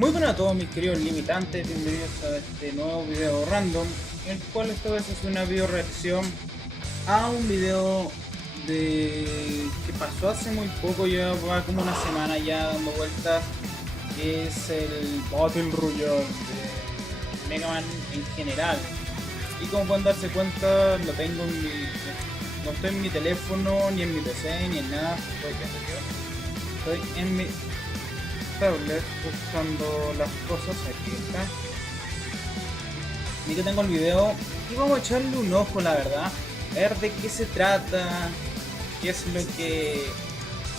Muy buenas a todos mis queridos limitantes, bienvenidos a este nuevo video random, en el cual esta vez es una video reacción a un video que pasó hace muy poco, ya va como una semana ya dando vueltas, que es el Battle Royale de Mega Man en general. Y como pueden darse cuenta, lo tengo en no estoy en mi teléfono, ni en mi PC, ni en nada, estoy en mi tablet buscando las cosas. Aquí está, y que tengo el video y vamos a echarle un ojo, la verdad, a ver de qué se trata, qué es lo que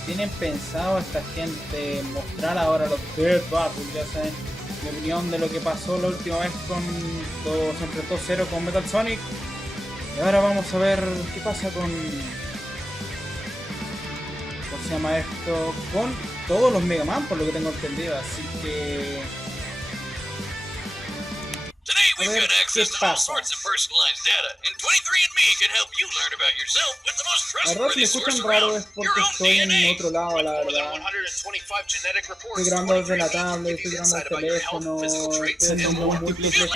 tienen pensado esta gente mostrar ahora los despues. Ya saben mi opinión de lo que pasó la última vez cuando se enfrentó Zero con Metal Sonic, y ahora vamos a ver qué pasa con ¿cómo se llama esto? Con todos los Mega Man, por lo que tengo entendido, así que a ver qué pasa. La verdad, si me escuchan raro es porque estoy en otro lado, la verdad. Estoy grabando desde la tablet, estoy grabando el teléfono, estoy haciendo múltiples cosas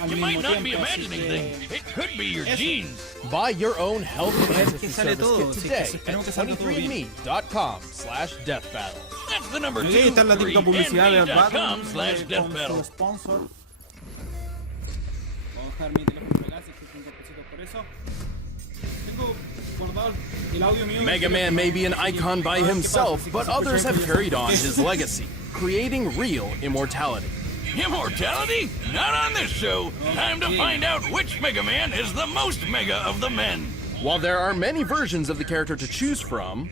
al mismo tiempo, así que Buy your own health and ancestry sale service todo, kit sí, today sí, at esperemos que salga todo bien. 23andme.com/deathbattle. That's the number Ahí está la 2, típica 3, publicidad de andme.com/deathbattle. Advan con su sponsor. Voy a dejar mi teléfono acá, si existen copecitos por eso. Tengo guardado el audio mío. Mega Man may be an icon by himself, but others have carried on his legacy, creating real immortality. Immortality? Not on this show. Time to find out which Mega Man is the most mega of the men. While there are many versions of the character to choose from,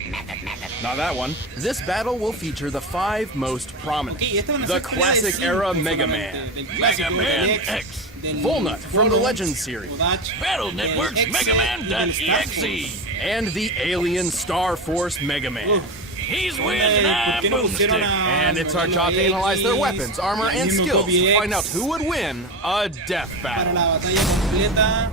not that one, this battle will feature the 5 most prominent. The classic era Mega Man, Mega Man X. Volnut from the Legends series, Battle Network's Mega Man.exe. and the Alien Star Force Mega Man. He's with a boomstick. And it's our job to analyze their weapons, armor, and skills to find out who would win a death Para battle. la batalla completa.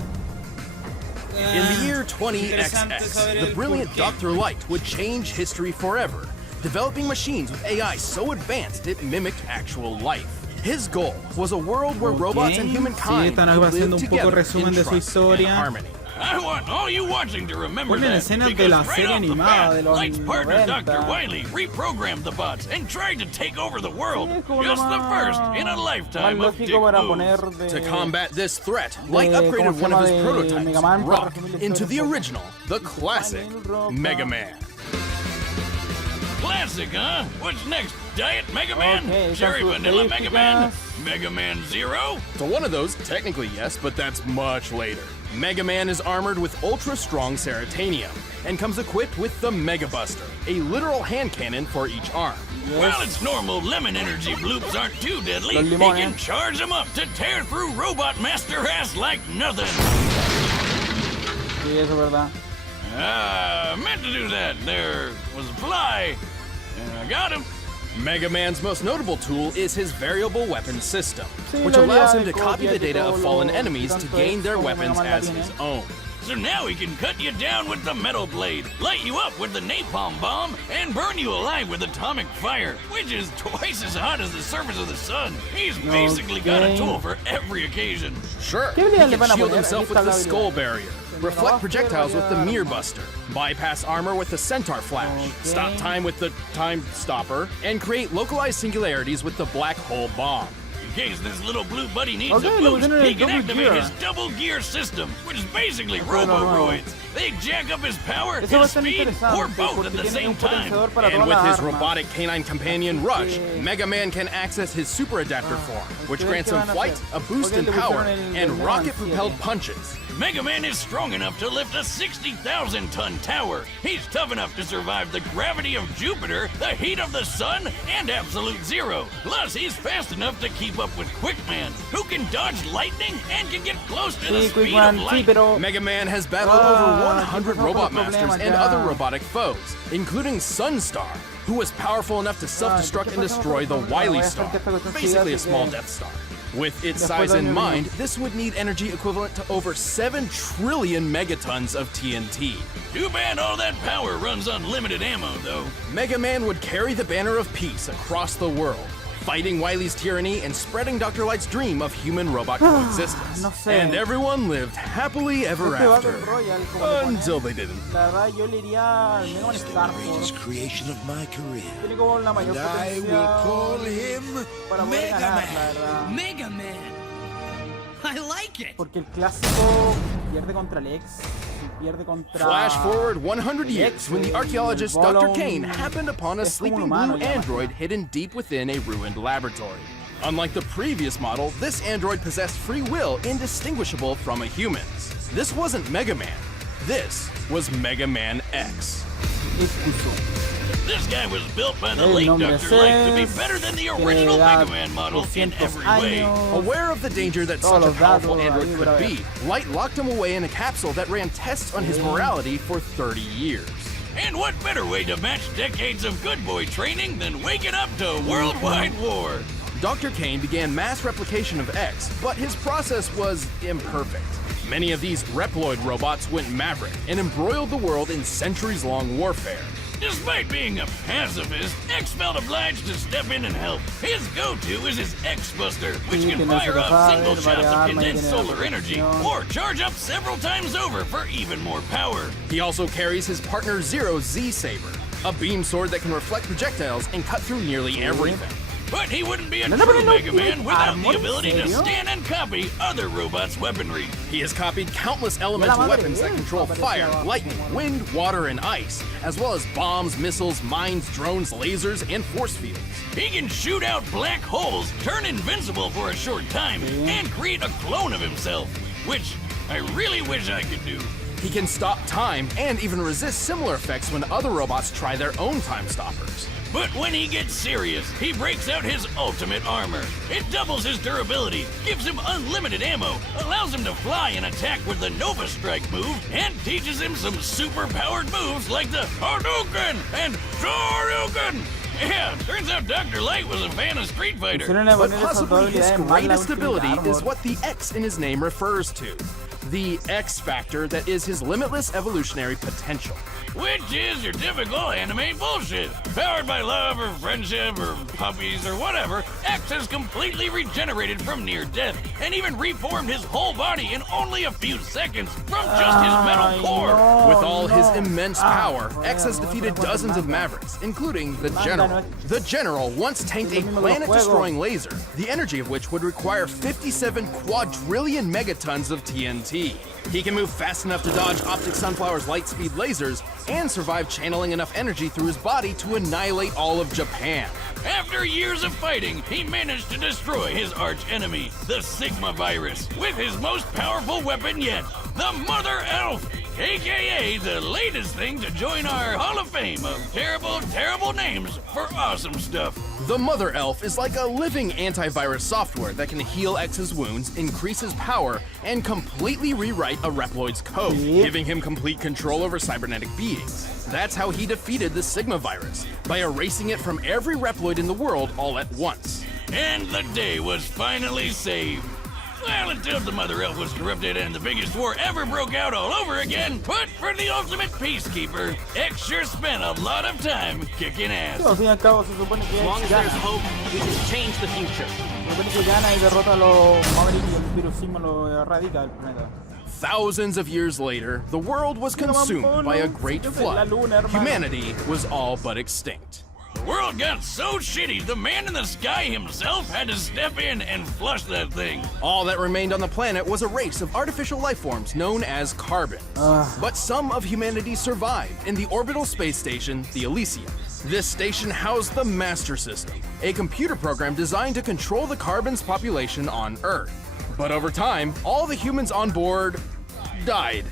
In the year 20XX, the brilliant Dr. Light would change history forever, developing machines with AI so advanced it mimicked actual life. His goal was a world where robots and humankind están could haciendo live un poco together resumen in de su trust and historia. harmony. I want all you watching to remember Ponen that, escenas de because la right serie off the animada de bat, los Light's partner 90. Dr. Wily reprogrammed the bots and tried to take over the world. Sí, como Just lo the más- first in a lifetime más of dick lógico para moves. poner To de combat this threat, Light ¿cómo upgraded se one of llama? his De prototypes, Mega Man para Rock, resumir la into historia the un poco. original, the classic Mega Man. Classic, huh? What's next? Diet Mega Man? Okay, Cherry esas Vanilla Mega Man? estadísticas. Mega Man Zero? So one of those, technically yes, but that's much later. Mega Man is armored with ultra-strong Ceratanium, and comes equipped with the Mega Buster, a literal hand cannon for each arm. Well, its normal lemon energy bloops aren't too deadly. Los He limones. can charge them up to tear through Robot Master ass like nothing. Sí, eso es verdad. Meant to do that. There was a fly, and I got him. Mega Man's most notable tool is his variable weapon system, Sí, which la allows idea him to de copy the copiar data of todo fallen lo- enemies to tanto gain X their como Mega weapons Man la as tiene. his own. So now he can cut you down with the metal blade, light you up with the napalm bomb, and burn you alive with atomic fire, which is twice as hot as the surface of the sun. He's basically got a tool for every occasion. Sure, ¿Qué he habilidad le can van a shield poner? himself Aquí with está the la Skull habilidad. Barrier, Se reflect me projectiles with the va a Mirror dar Buster, bypass armor with the Centaur Flash, stop time with the Time Stopper, and create localized singularities with the Black Hole Bomb. In case this little blue buddy needs Okay, a le boost, pusieron he el can double activate gear. his double gear system, which is basically Eso es lo nuevo. robo-roids. They jack up his power, Eso va a his estar speed, or interesante both porque at the tiene same un time. potenciador para And todas with las his armas. robotic canine companion Rush, Mega Man can access his Super Adapter form, which ¿ustedes grants qué him van a flight, hacer? a boost ¿Por qué in le pusieron power, el and Mega Man rocket-propelled 7? punches. Mega Man is strong enough to lift a 60,000-ton tower. He's tough enough to survive the gravity of Jupiter, the heat of the sun, and absolute zero. Plus, he's fast enough to keep up with Quickman, who can dodge lightning and can get close to the Sí, speed Quickman, of sí, light. pero Mega Man has battled over 100 tenemos robot problemas masters and ya. other robotic foes, including Sunstar, who was powerful enough to self-destruct and destroy the Wily Star, basically a small Death Star. With its size in mind, this would need energy equivalent to over 7 trillion megatons of TNT. Too bad all that power runs on limited ammo, though. Mega Man would carry the banner of peace across the world, fighting Wily's tyranny and spreading Dr. Light's dream of human-robot coexistence. And everyone lived happily ever after. Until they didn't. Greatest creation of my career. And I will call him Mega Man. Mega Man. I like it. Porque el clásico pierde contra el ex, pierde contra... Flash forward 100 years when the archaeologist Dr. Kane happened upon a sleeping blue android hidden deep within a ruined laboratory. Unlike the previous model, this android possessed free will indistinguishable from a human's. This wasn't Mega Man. This was Mega Man X. This guy was built by the late Dr. Light to be better than the original Mega Man model in every way. Aware of the danger that such a powerful android could be, Light locked him away in a capsule that ran tests on his morality for 30 years. And what better way to match decades of good boy training than waking up to worldwide war? Dr. Kane began mass replication of X, but his process was imperfect. Many of these Reploid robots went maverick and embroiled the world in centuries-long warfare. Despite being a pacifist, X felt obliged to step in and help. His go-to is his X-Buster, which can fire off single shots of condensed solar energy, or charge up several times over for even more power. He also carries his partner Zero's Z-Saber, a beam sword that can reflect projectiles and cut through nearly everything. But he wouldn't be a true Mega Man without the ability to scan and copy other robots' weaponry. He has copied countless elemental weapons that control fire, lightning, wind, water, and ice, as well as bombs, missiles, mines, drones, lasers, and force fields. He can shoot out black holes, turn invincible for a short time, and create a clone of himself, which I really wish I could do. He can stop time and even resist similar effects when other robots try their own time stoppers. But when he gets serious, he breaks out his ultimate armor. It doubles his durability, gives him unlimited ammo, allows him to fly and attack with the Nova Strike move, and teaches him some super-powered moves like the Hadouken and Shoryuken. Yeah, turns out Dr. Light was a fan of Street Fighter. But possibly his greatest ability is what the X in his name refers to. The X Factor that is his limitless evolutionary potential. Which is your typical anime bullshit. Powered by love or friendship or puppies or whatever, X has completely regenerated from near death and even reformed his whole body in only a few seconds from just his metal core. With all his immense power, X has defeated dozens of Mavericks, including the General. The General once tanked a planet-destroying laser, the energy of which would require 57 quadrillion megatons of TNT. He can move fast enough to dodge Optic Sunflower's light-speed lasers and survive channeling enough energy through his body to annihilate all of Japan. After years of fighting, he managed to destroy his arch-enemy, the Sigma virus, with his most powerful weapon yet, the Mother Elf, aka the latest thing to join our Hall of Fame of terrible, terrible names for awesome stuff. The Mother Elf is like a living antivirus software that can heal X's wounds, increase his power, and completely rewrite a Reploid's code, giving him complete control over cybernetic beings. That's how he defeated the Sigma virus, by erasing it from every Reploid in the world all at once. And the day was finally saved. Well, until the Mother Elf was corrupted and the biggest war ever broke out all over again, but for the ultimate peacekeeper, X sure spent a lot of time kicking ass. As long as there's hope, we can change the future. Thousands of years later, the world was consumed by a great flood. Humanity was all but extinct. The world got so shitty, the man in the sky himself had to step in and flush that thing. All that remained on the planet was a race of artificial life forms known as carbons. But some of humanity survived in the orbital space station, the Elysium. This station housed the Master System, a computer program designed to control the carbons population on Earth. But over time, all the humans on board died.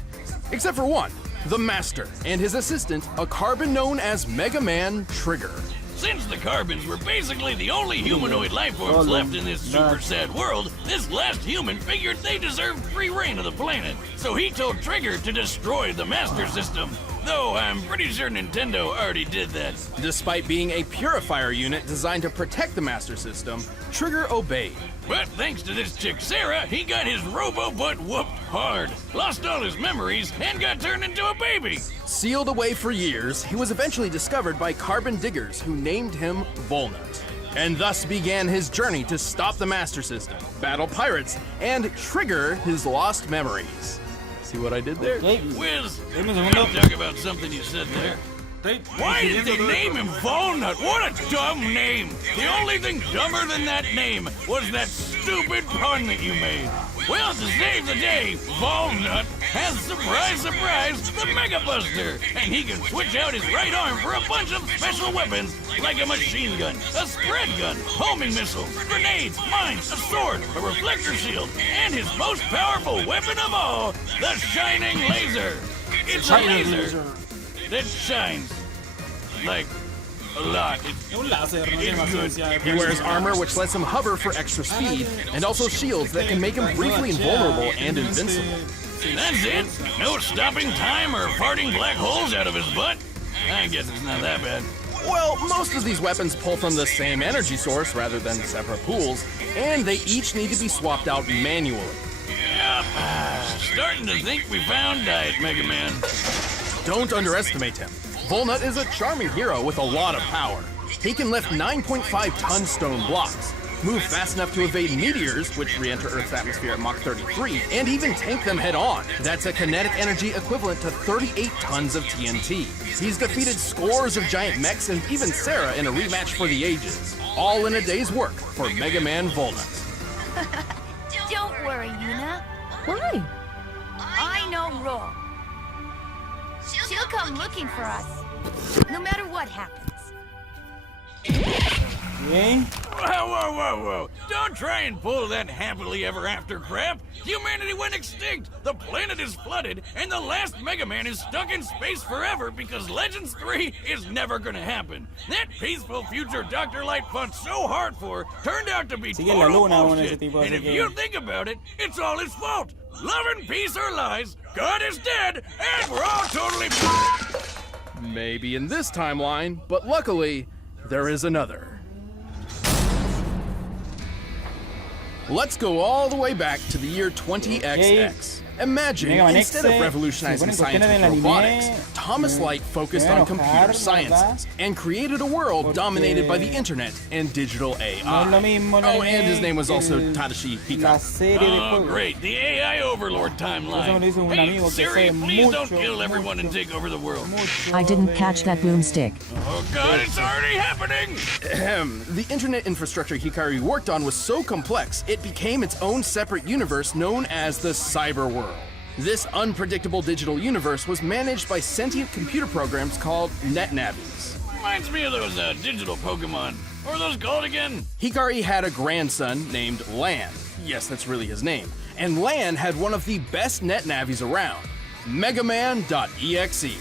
Except for one, the Master, and his assistant, a carbon known as Mega Man Trigger. Since the carbons were basically the only humanoid life forms left in this super sad world, this last human figured they deserved free reign of the planet. So he told Trigger to destroy the Master System. Though I'm pretty sure Nintendo already did that. Despite being a purifier unit designed to protect the Master System, Trigger obeyed. But thanks to this chick Sarah, he got his robo-butt whooped hard, lost all his memories, and got turned into a baby. Sealed away for years, he was eventually discovered by carbon diggers who named him Volnut. And thus began his journey to stop the Master System, battle pirates, and trigger his lost memories. See what I did there? Wiz, talk about something you said there. Why did they name him Volnut? What a dumb name! The only thing dumber than that name was that stupid pun that you made. Well, to save the day, Volnut has, surprise, surprise, the Mega Buster! And he can switch out his right arm for a bunch of special weapons, like a machine gun, a spread gun, homing missiles, grenades, mines, a sword, a reflector shield, and his most powerful weapon of all, the Shining Laser! It's a laser that shines, like, a lot. He wears armor which lets him hover for extra speed, and also shields that can make him briefly invulnerable and invincible. That's it? No stopping time or farting black holes out of his butt? I guess it's not that bad. Well, most of these weapons pull from the same energy source rather than separate pools, and they each need to be swapped out manually. Yep. Starting to think we found Diet Mega Man. Don't underestimate him. Volnut is a charming hero with a lot of power. He can lift 9.5-ton stone blocks, move fast enough to evade meteors, which re-enter Earth's atmosphere at Mach 33, and even tank them head-on. That's a kinetic energy equivalent to 38 tons of TNT. He's defeated scores of giant mechs and even Sarah in a rematch for the ages. All in a day's work for Mega Man Volnut. Don't worry, Yuna. Why? I know Ro. She'll come looking for us, no matter what happens. Whoa. Don't try and pull that happily ever after crap. Humanity went extinct, the planet is flooded, and the last Mega Man is stuck in space forever because Legends 3 is never gonna happen. That peaceful future Dr. Light fought so hard for turned out to be total bullshit. And if you think about it, it's all his fault. Love and peace are lies, God is dead, and we're all totally... Maybe in this timeline, but luckily, there is another. Let's go all the way back to the year 20XX. Imagine, instead of revolutionizing science with robotics, Thomas Light focused on computer sciences and created a world dominated by the internet and digital AI. Oh, and his name was also Tadashi Hikaru. Oh, great, the AI overlord timeline. Hey, Siri, please don't kill everyone and take over the world. I didn't catch that boomstick. Oh God, it's already happening! The internet infrastructure Hikaru worked on was so complex, it became its own separate universe known as the cyber world. This unpredictable digital universe was managed by sentient computer programs called NetNavis. Reminds me of those digital Pokemon. What are those called again? Hikari had a grandson named Lan. Yes, that's really his name. And Lan had one of the best NetNavis around, Megaman.exe.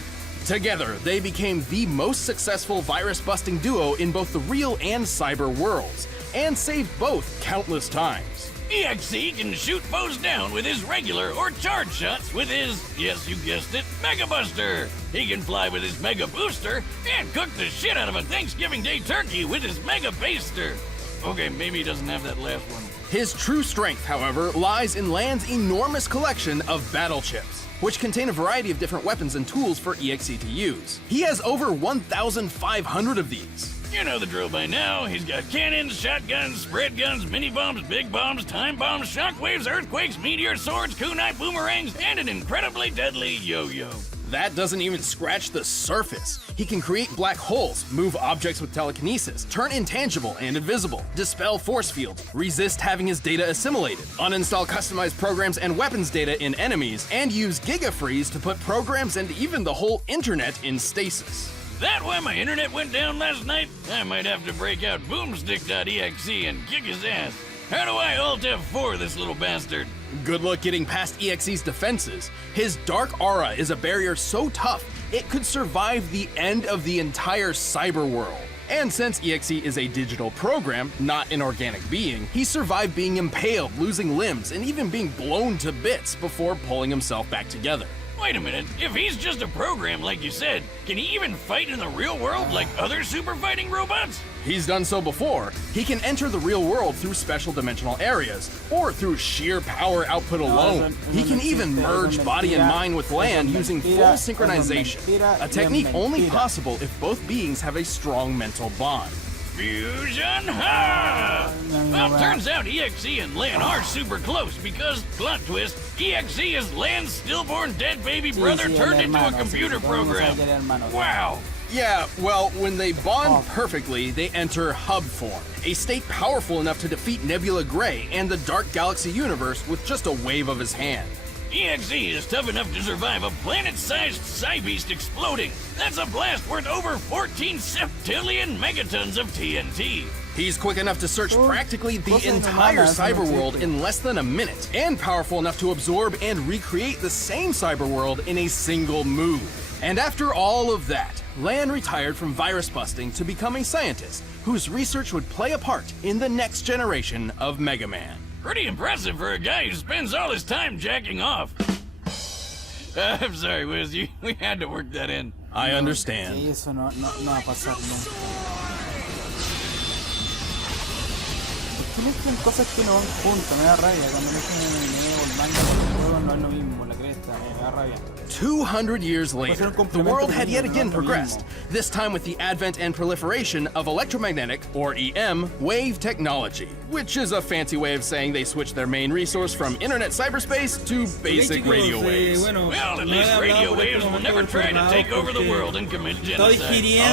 Together, they became the most successful virus-busting duo in both the real and cyber worlds, and saved both countless times. EXE can shoot foes down with his regular or charge shots with his, yes you guessed it, Mega Buster. He can fly with his Mega Booster and cook the shit out of a Thanksgiving Day turkey with his Mega Baster. Okay, maybe he doesn't have that last one. His true strength, however, lies in Lan's enormous collection of battle chips, which contain a variety of different weapons and tools for EXE to use. He has over 1,500 of these. You know the drill by now. He's got cannons, shotguns, spread guns, mini bombs, big bombs, time bombs, shockwaves, earthquakes, meteor swords, kunai boomerangs, and an incredibly deadly yo-yo. That doesn't even scratch the surface. He can create black holes, move objects with telekinesis, turn intangible and invisible, dispel force fields, resist having his data assimilated, uninstall customized programs and weapons data in enemies, and use GigaFreeze to put programs and even the whole internet in stasis. That why my internet went down last night? I might have to break out boomstick.exe and kick his ass. How do I Alt F4 this little bastard? Good luck getting past EXE's defenses. His dark aura is a barrier so tough, it could survive the end of the entire cyber world. And since EXE is a digital program, not an organic being, he survived being impaled, losing limbs, and even being blown to bits before pulling himself back together. Wait a minute, if he's just a program like you said, can he even fight in the real world like other super fighting robots? He's done so before. He can enter the real world through special dimensional areas, or through sheer power output alone. He can even merge body and mind with land using full synchronization, a technique only possible if both beings have a strong mental bond. Fusion, ha! Well, turns out EXE and Lan are super close because, plot twist, EXE is Lan's stillborn dead baby brother turned into a computer program. Wow! Yeah, well, when they bond perfectly, they enter hub form, a state powerful enough to defeat Nebula Gray and the Dark Galaxy universe with just a wave of his hand. EXE is tough enough to survive a planet-sized Psybeast exploding. That's a blast worth over 14 septillion megatons of TNT. He's quick enough to search practically the entire cyberworld in less than a minute, and powerful enough to absorb and recreate the same cyberworld in a single move. And after all of that, Lan retired from virus busting to become a scientist whose research would play a part in the next generation of Mega Man. Pretty impressive for a guy who spends all his time jacking off. I'm sorry, Wiz, we had to work that in. I understand. Eso no va a pasar nunca. ¿Por qué mezclan cosas que no van juntas? Me da rabia cuando mezclan el anime o el manga o el juego, no es lo mismo, la cresta, me da rabia. 200 years later, the world had yet again progressed, this time with the advent and proliferation of electromagnetic, or EM, wave technology, which is a fancy way of saying they switched their main resource from internet cyberspace to basic radio waves. Well, at least radio waves will never try to take over the world and commit genocide.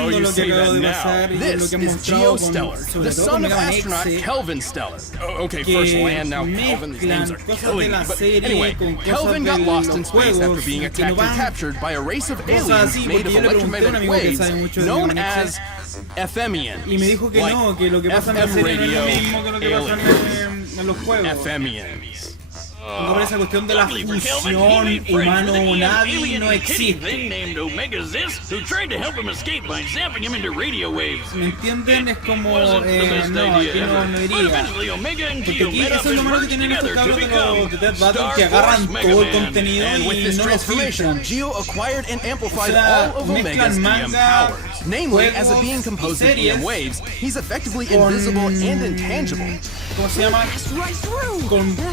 Oh, you say that now. This is Geostellar, the son of astronaut Kelvin Stellar. Oh, okay, first Lan, now Kelvin, these names are killing me. But anyway, Kelvin got lost in space after being attacked and captured by a race of aliens made of electromagnetic waves known as Femians. Y me dijo que no, que lo que pasa en la serie no es lo mismo que lo que pasa en los juegos. Femians. Por esa cuestión de la fusión humano-navi no existe. ¿Me entienden? Es como, no, aquí no iría. Porque aquí eso es lo malo que tienen estos cabros de Death Battle, que agarran todo el contenido y no lo filtran. Geo acquired and amplified O sea, all of Omega's EM powers. Namely, as a being composed of EM waves, he's effectively invisible and intangible. ¿Cómo se llama?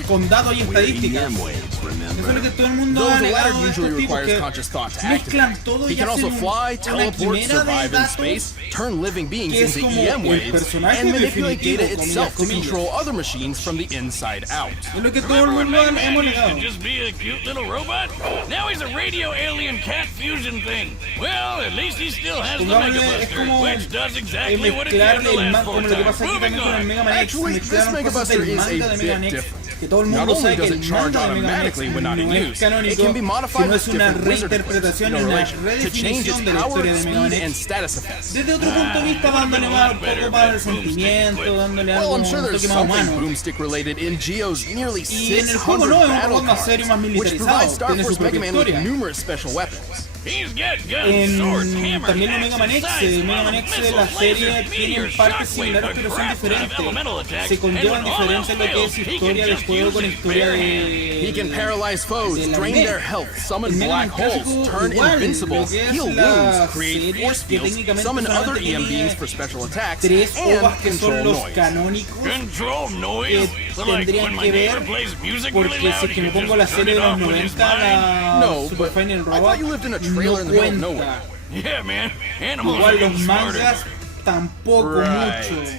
Con datos y estadísticas. Eso es lo que todo el mundo ha negado de estos tipos, que mezclan todo y hacen una quimera de datos turn living beings que es into como EM el waves, personaje and manipulate definitivo, data itself to comillas. control other machines from the inside out. Es lo que todo el mundo hemos negado. Just be a cute little robot. Now he's a radio alien cat fusion thing. Well, at least he still has the Mega Buster, which does exactly what it did mezclar the el last manga, como lo que pasa aquí también con el Mega Man X. Actually, this Mezclaron Mega cosas Buster del is manga a de Mega Man bit X. different. Que todo el Not mundo only sabe que does el it charge manga de Mega Man X automatically when not in no es use, it can be canónico, modified sino with es una different wizard reinterpretación y in una relation to change its redefinición de la power, historia de Mega Man speed, and X. status effects. Desde otro punto de vista, dándole más un poco más de sentimiento, dándole algo, Well, I'm un sure there's toque más something humano. boomstick related in Geo's nearly Y en el juego 600 no, es un battle juego más serio, más cards, which militarizado, provides Star tiene su Force Mega propia Man with historia. numerous special weapons. He's got guns, swords, hammers, También en Mega Man X, axes, Mega Man X de la serie tienen partes similares pero son diferentes. Se conllevan diferente lo que es historia del juego con historia de... He can paralyze foes, drain their health, summon black holes, turn invincible, heal wounds, create force fields, summon other EM beings for special attacks, Tres and ovas que son control los noise. canónicos Control noise. So like tendrían when my que neighbor ver, plays music really porque loud, si he es que me can pongo la just turn serie it de los off with his 90, mind. la No, Super but Final I Robot, thought you lived in a trailer in the middle of nowhere. Yeah, man. Animals are Igual los getting smarter. mangas tampoco mucho.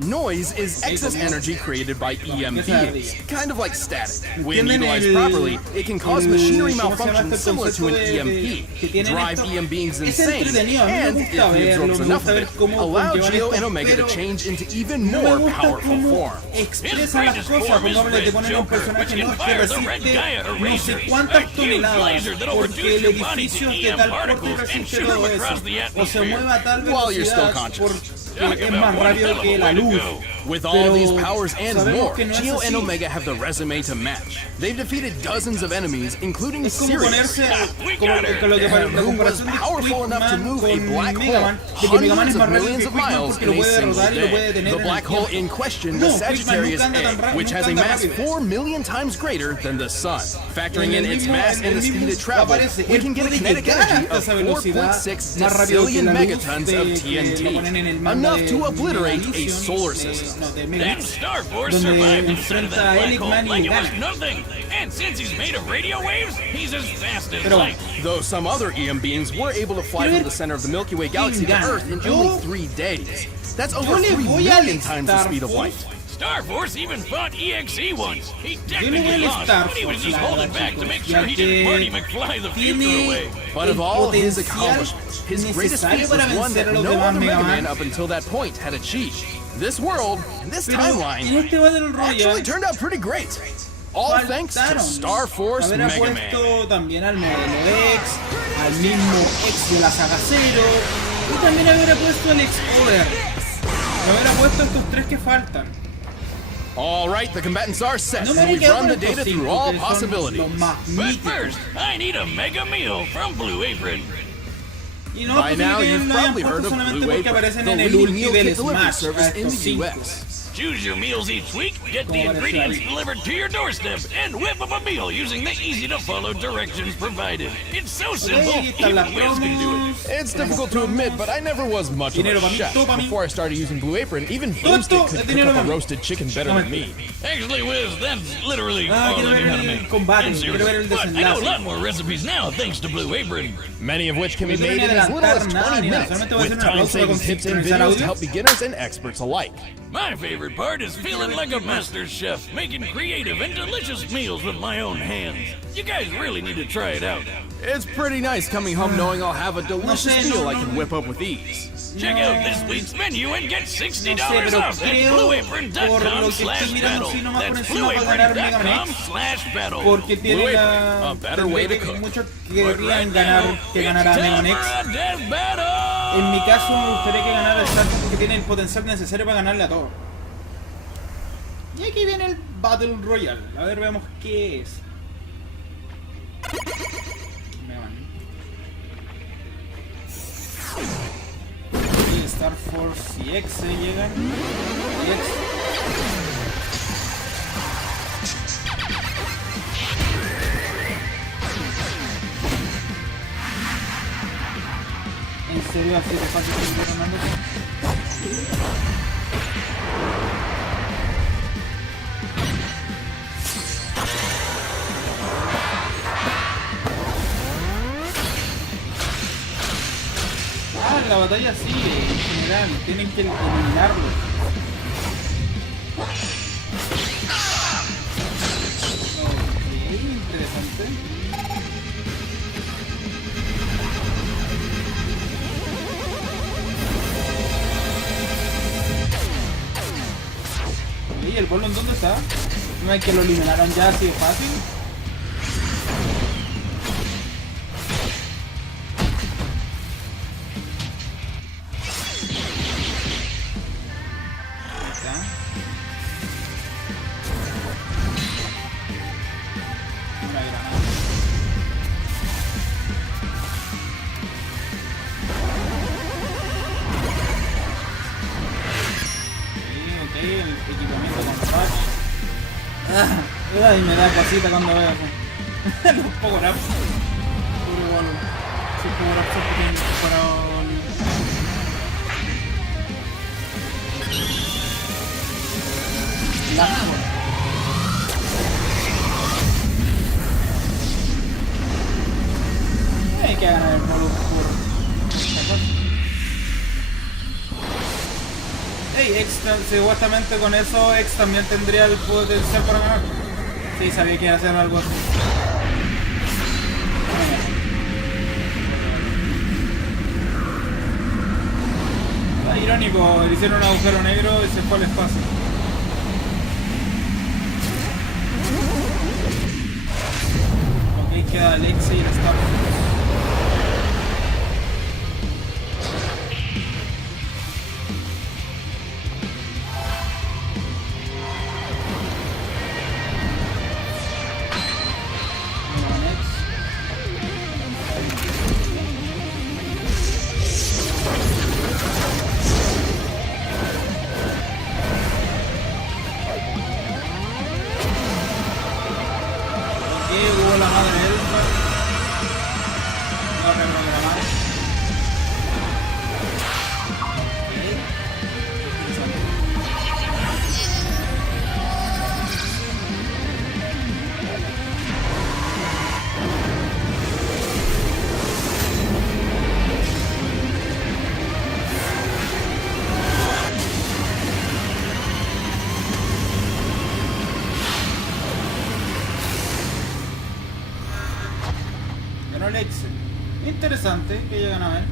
Noise is excess energy created by EM beings, kind of like static. When ¿Entienden utilized properly, it can cause machinery ¿cómo se llama malfunction este similar to an concepto EMP, que tienen drive esto? EM beings Es insane, entretenido, a mí me and if gusta he verlo, absorbs me enough gusta of ver it, cómo allow conllevan Geo esto, and Omega to pero change into even no me more gusta powerful cómo forms. expresan las cosas, pongámosle, te ponen un personaje no, que resiste no sé cuántas toneladas, porque el edificio es de tal porte resiste todo eso, o se mueve a tal While you're still velocidad conscious. que es más rápido que la luz. With all these Pero powers and sabemos more, que no es Geo and así. Omega have the resume to match. They've defeated dozens of enemies, including Es como Sirius, ponerse con lo que para la who was comparación de powerful enough to Quickman move a con black Mega Man, hole de que Mega Man hundreds es of más rápido millions que of Quickman miles porque in lo a puede single derrotar y lo puede day. detener The en black el hole tiempo. in question, No, the Quickman Sagittarius nunca anda tan A, rápido, which has a nunca anda mass rápido. 4 million times greater than the Sun. Factoring En in el its mismo- mass en and el the speed mismo it travels, aparece, we él can get a puede kinetic llegar energy hasta of esa velocidad 4.6 más rápido que decillion la luz megatons de of que lo ponen en el TNT, manga enough de to obliterate a Megalition, solar de- system. no, de Then Megalix, Star Force donde survived inside of enfrenta that a black Eggman hole y like it was gana. nothing. And since he's made of radio waves, he's as fast as Pero light. Though some other EM beings were able to fly Quiero from ver the center of the Milky Way galaxy to gana. Earth in Yo- only 3 days. That's over le 3 voy al million times the Star speed of light. Force. Star Force even fought EXE once. He Yo le voy technically al lost, Star but he was Force, just la holding verdad, back to chicos, make ya sure he didn't Marty que McFly the future tiene away. But el of all his potencial accomplishments, his greatest necesario feat was para one vencer that a los no demás other Mega Mega Man. Man up until that point had achieved. This world, and this Pero en timeline, este Battle actually Royale turned out pretty great. All thanks to faltaron Star Force haber Mega puesto Man. también al modelo X, al mismo X de la saga 0 y también haber puesto el X-Over. Haber puesto estos tres que faltan. All right, the combatants are set, No me and voy a we've quedar run con the estos data cinco, through all que son possibilities. los más But míticos. first, I need a mega meal from Blue Apron. Y no By es now, posible que you've lo hayan probably heard puesto of solamente Blue porque Apron, aparecen the en el leading ulti meal del kit delivery Smash a service in estos the cinco. US. Choose your meals each week, get the Como aparece ingredients ahí. delivered to your doorstep, and whip up a meal using the easy-to-follow directions provided. It's so Ok, simple, aquí están las even Wiz can do it. promos. It's difficult to admit, but I never was much of Dinero a pa' mí, chef. todo pa' mí. Before I started using Blue Apron, even Todo Boomstick esto could es cook dinero up a pa' mí. roasted chicken better than me. Actually, Wiz, that's literally Ah, all quiero I ver know how to el make. combate, I'm quiero serious, ver el but I know a desenlace. lot more recipes now thanks to Blue Apron. Many of which can be No made quiero in ni as little as adelantar nada 20 ni nada, minutes, solamente voy a hacer with un aplauso para time-saving tips and sincronizar videos audio. to help beginners and experts alike. My favorite part is feeling like a master chef, making creative and delicious meals with my own hands. You guys really need to try it out. It's pretty nice coming home knowing I'll have a delicious sé, meal no, I no. can whip up with ease. Check No. out this week's menu and get $60 No sé, pero off at creo, por lo que estoy mirando blueapron.com/battle. así nomás por That's encima para ganar Mega Man X, blueapron.com/battle. porque tiene Blue la... Apron, a better way to cook. Muchos But querrían right ganar now, que it's ganara Mega Man time X. for a death battle. En mi caso me gustaría que ganara el Star Force porque tiene el potencial necesario para ganarle a todos. Y aquí viene el Battle Royale. A ver, veamos qué es. Mega Man. Y Star Force y X llegan. Y X. ¿En serio así de fácil que estoy ganando? Ah, la batalla sigue en general, tienen que eliminarlo. Ok, interesante. ¿Y el bolo en dónde está? ¿No es que lo eliminaron ya así de fácil? Ahí está. Una granada. Ok, el equipamiento con patch. Ay, me da cosita cuando veo eso. Los power-ups. Pobre bolo. Sus power-ups son pequeños para bolo. Lazo. Hay que ganar el bolo por esta cosa. Hey, X, supuestamente con eso X también tendría el potencial para ganar. Sí, sabía que iba a hacer algo así. Está irónico, le hicieron un agujero negro y se fue al espacio. Ok, queda el X y el Star Force. Excel. Interesante que llegan a ver.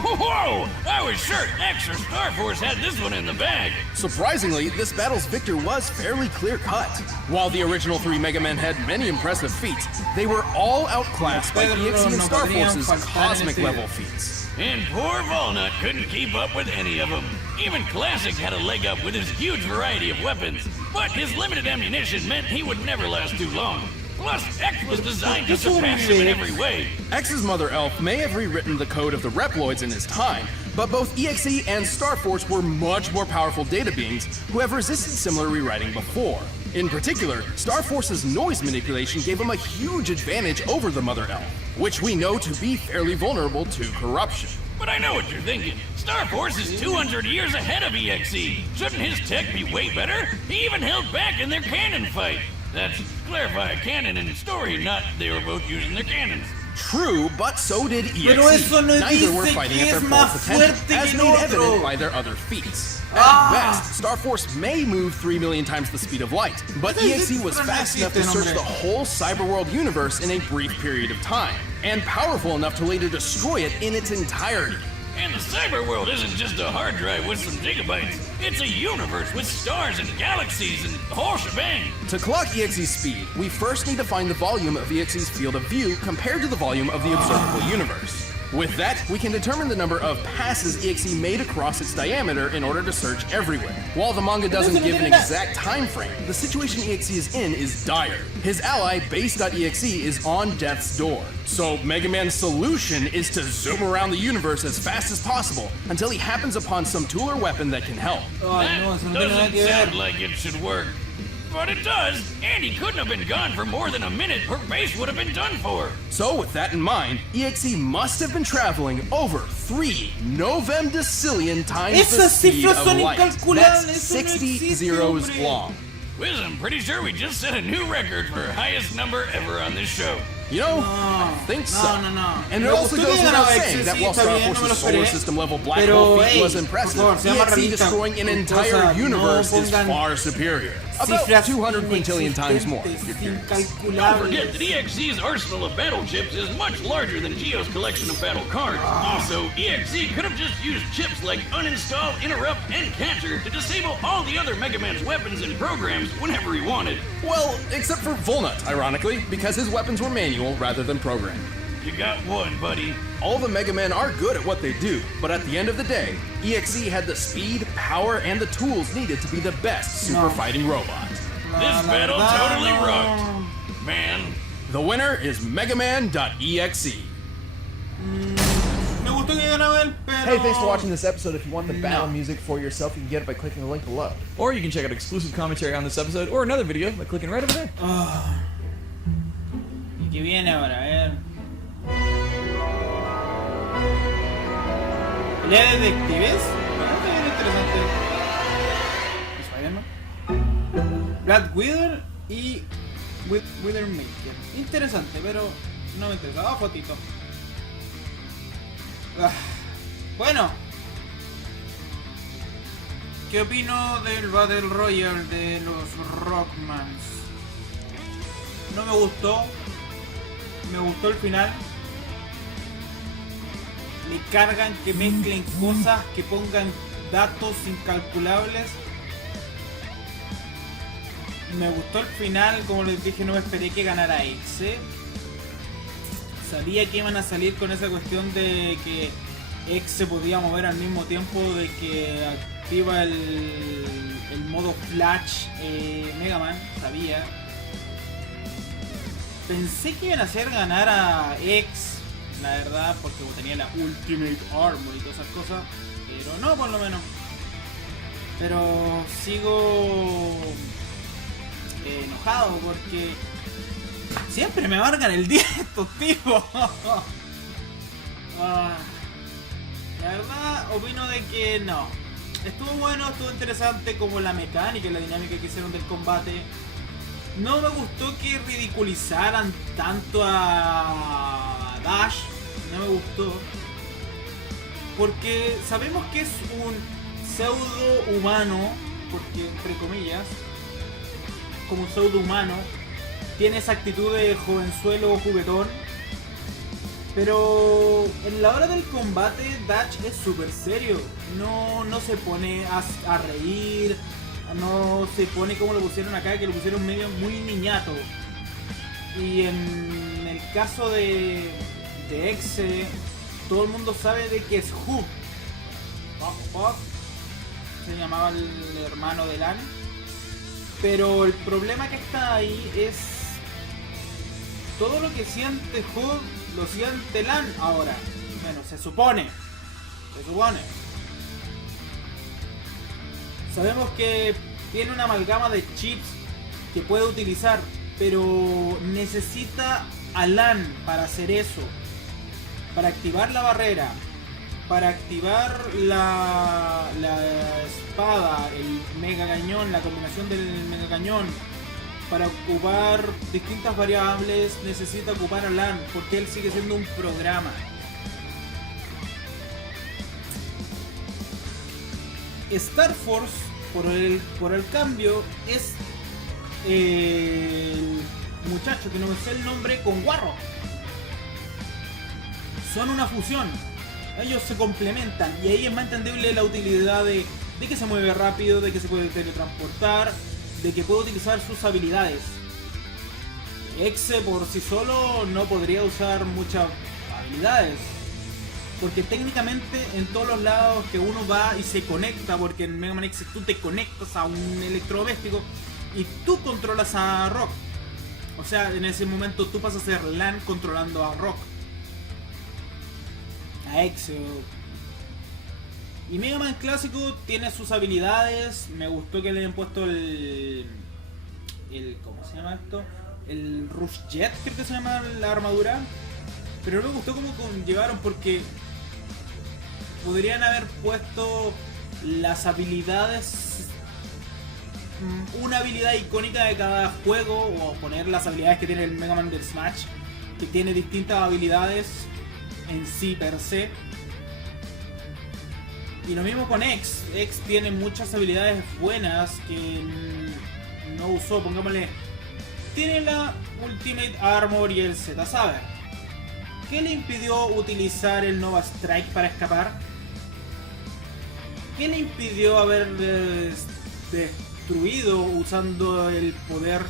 Whoa! I was sure X or Star Force had this one in the bag. Surprisingly, this battle's victor was fairly clear-cut. While the original 3 Mega Men had many impressive feats, they were all outclassed by EXE and Star Force's cosmic-level feats. And poor Volnut couldn't keep up with any of them. Even Classic had a leg up with his huge variety of weapons, but his limited ammunition meant he would never last too long. Plus, X was designed to surpass him in every way. X's Mother Elf may have rewritten the code of the Reploids in his time, but both EXE and Star Force were much more powerful data beings who have resisted similar rewriting before. In particular, Star Force's noise manipulation gave him a huge advantage over the Mother Elf, which we know to be fairly vulnerable to corruption. But I know what you're thinking. Star Force is 200 years ahead of EXE. Shouldn't his tech be way better? He even held back in their cannon fight. That's, clarify, canon and story, not they were both using their cannons. True, but so did EXE. Pero eso no Neither were dice fighting que at es their más full potential, fuerte as que made el otro. evident by their other feats. At best, Star Force may move 3 million times the speed of light, but EXE was fast enough to search the whole cyberworld universe in a brief period of time, and powerful enough to later destroy it in its entirety. And the cyber world isn't just a hard drive with some gigabytes. It's a universe with stars and galaxies and the whole shebang. To clock EXE's speed, we first need to find the volume of EXE's field of view compared to the volume of the observable universe. With that, we can determine the number of passes EXE made across its diameter in order to search everywhere. While the manga doesn't give an exact time frame, the situation EXE is in is dire. His ally, Base.exe, is on death's door. So Mega Man's solution is to zoom around the universe as fast as possible until he happens upon some tool or weapon that can help. Ay, no, eso no tiene nada Doesn't que sound ver. like it should work. But it does, and he couldn't have been gone for more than a minute. Her base would have been done for. So with that in mind, EXE must have been traveling over 3 novemdecillion times the Esas speed cifras of son light. incalculables, That's eso no 60 existe, zeros hombre. long. Wiz, I'm pretty sure we just set a new record for highest number ever on this show. You know, I think so. No. And Me it also gustó goes que without ganaba saying X, that sí, while está Star bien, no me lo Force's solar esperé. system level black Pero, hole feat hey, was por impressive, favor, sea más EXE realista. destroying an entire Cosa, universe no is pongan far superior. About cifras 200 quintillion times more. Don't forget incalculables. that EXE's arsenal of battle chips is much larger than Geo's collection of battle cards. Also, EXE could have just used chips like uninstall, interrupt, and capture to disable all the other Mega Man's weapons and programs whenever he wanted. Well, except for Volnut, ironically, because his weapons were manual rather than programmed. You got one, buddy. All the Mega Men are good at what they do, but at the end of the day, EXE had the speed, power, and the tools needed to be the best super fighting robot. This battle totally rocked. Man. The winner is Megaman.exe. Me gustó que ganaba él, pero... Hey, thanks for watching this episode. If you want the battle music for yourself, you can get it by clicking the link below. Or you can check out exclusive commentary on this episode or another video by clicking right over there. ¿Y qué viene ahora? A ver... ¿Pelea de detectives? Está bien interesante. Spider-Man, Black Widow y Widowmaker. Interesante, pero no me interesa. Ah, fotito. Bueno, ¿qué opino del Battle Royale de los Rockmans? No me gustó. Me gustó el final. Me cargan que mezclen cosas, que pongan datos incalculables. Me gustó el final, como les dije, no me esperé que ganara X. Sabía que iban a salir con esa cuestión de que X se podía mover al mismo tiempo de que activa el modo Flash Mega Man, sabía. Pensé que iban a hacer ganar a X, la verdad, porque tenía la Ultimate Armor y todas esas cosas, pero no, por lo menos. Pero sigo enojado porque siempre me amargan el día estos tipos. La verdad, opino de que no. Estuvo bueno, estuvo interesante como la mecánica y la dinámica que hicieron del combate. No me gustó que ridiculizaran tanto a Dash. No me gustó. Porque sabemos que es un pseudo humano, porque entre comillas, como un pseudo humano. Tiene esa actitud de jovenzuelo o juguetón. Pero en la hora del combate, Dutch es súper serio. No se pone a reír. No se pone como lo pusieron acá, que lo pusieron medio muy niñato. Y en el caso de Exe, todo el mundo sabe de que es Hu. Se llamaba el hermano de Lan. Pero el problema que está ahí es todo lo que siente Hu lo siente Lan ahora. Bueno, se supone. Sabemos que tiene una amalgama de chips que puede utilizar, pero necesita a Lan para hacer eso. Para activar la barrera, para activar la espada, el mega cañón, la combinación del mega cañón. Para ocupar distintas variables necesita ocupar a Lan, porque él sigue siendo un programa. Star Force, por el cambio, es el muchacho que no me sé el nombre con Warrock. Son una fusión. Ellos se complementan y ahí es más entendible la utilidad de que se mueve rápido, de que se puede teletransportar, de que puede utilizar sus habilidades. Exe por sí solo no podría usar muchas habilidades, porque técnicamente en todos los lados que uno va y se conecta, porque en Mega Man X tú te conectas a un electrodoméstico y tú controlas a Rock. O sea, en ese momento tú pasas a ser Lan controlando a Rock, a Exe. Y Mega Man clásico tiene sus habilidades. Me gustó que le hayan puesto el ¿cómo se llama esto? El Rush Jet, creo que se llama la armadura. Pero no me gustó cómo llevaron, porque podrían haber puesto las habilidades, una habilidad icónica de cada juego, o poner las habilidades que tiene el Mega Man del Smash, que tiene distintas habilidades en sí per se. Y lo mismo con X. X tiene muchas habilidades buenas que no usó. Pongámosle, tiene la Ultimate Armor y el Z-Saber. ¿Qué le impidió utilizar el Nova Strike para escapar? ¿Qué le impidió haber destruido usando el poder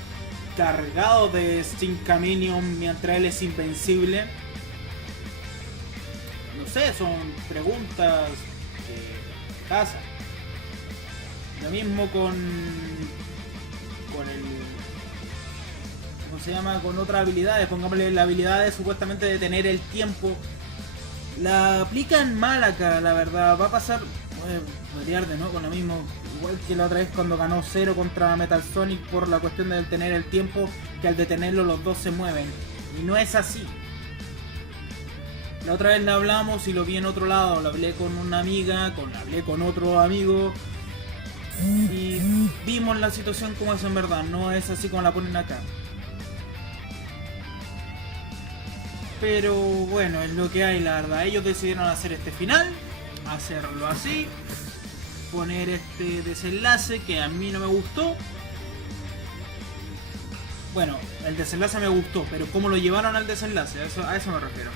cargado de Stinkaminium mientras él es invencible? No sé, son preguntas que pasan. Lo mismo con el, ¿cómo se llama? Con otras habilidades. Pongámosle la habilidad de supuestamente detener el tiempo. La aplican mal acá, la verdad. Va a pasar, podría de nuevo con lo mismo, igual que la otra vez cuando ganó Zero contra Metal Sonic, por la cuestión de detener el tiempo, que al detenerlo los dos se mueven. Y no es así. La otra vez la hablamos y lo vi en otro lado. Lo hablé con una amiga, hablé con otro amigo, y vimos la situación como es en verdad. No es así como la ponen acá. Pero bueno, es lo que hay, la verdad. Ellos decidieron hacer este final, hacerlo así, poner este desenlace que a mí no me gustó. Bueno, el desenlace me gustó, pero cómo lo llevaron al desenlace, a eso me refiero.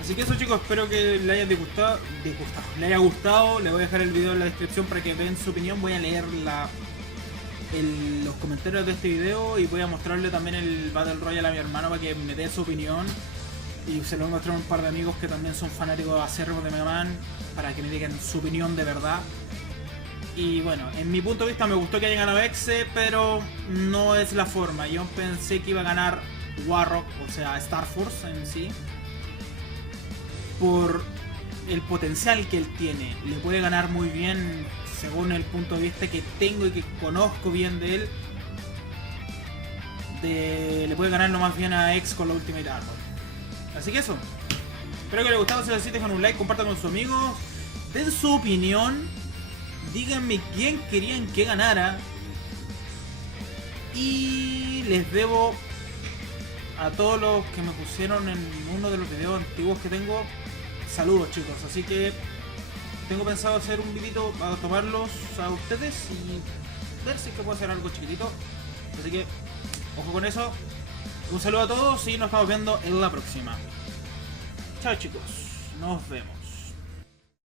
Así que eso, chicos, espero que le haya le haya gustado. Le voy a dejar el video en la descripción para que vean su opinión. Voy a leer los comentarios de este video y voy a mostrarle también el Battle Royale a mi hermano para que me dé su opinión. Y se lo voy a mostrar a un par de amigos que también son fanáticos acérrimos de Mega Man, para que me digan su opinión de verdad. Y bueno, en mi punto de vista me gustó que haya ganado Exe, pero no es la forma. Yo pensé que iba a ganar Warrock, o sea, Star Force en sí, por el potencial que él tiene. Le puede ganar muy bien, según el punto de vista que tengo y que conozco bien de él. Le puede ganar lo más bien a X con la Ultimate Armor. Así que eso. Espero que les gustara. Si les así, dejen un like, compartan con sus amigos, den su opinión, díganme quién querían que ganara. Y les debo a todos los que me pusieron en uno de los videos antiguos que tengo, saludos, chicos. Así que tengo pensado hacer un videito para tomarlos a ustedes y ver si es que puedo hacer algo chiquitito. Así que, ojo con eso. Un saludo a todos y nos estamos viendo en la próxima. Chao chicos, nos vemos.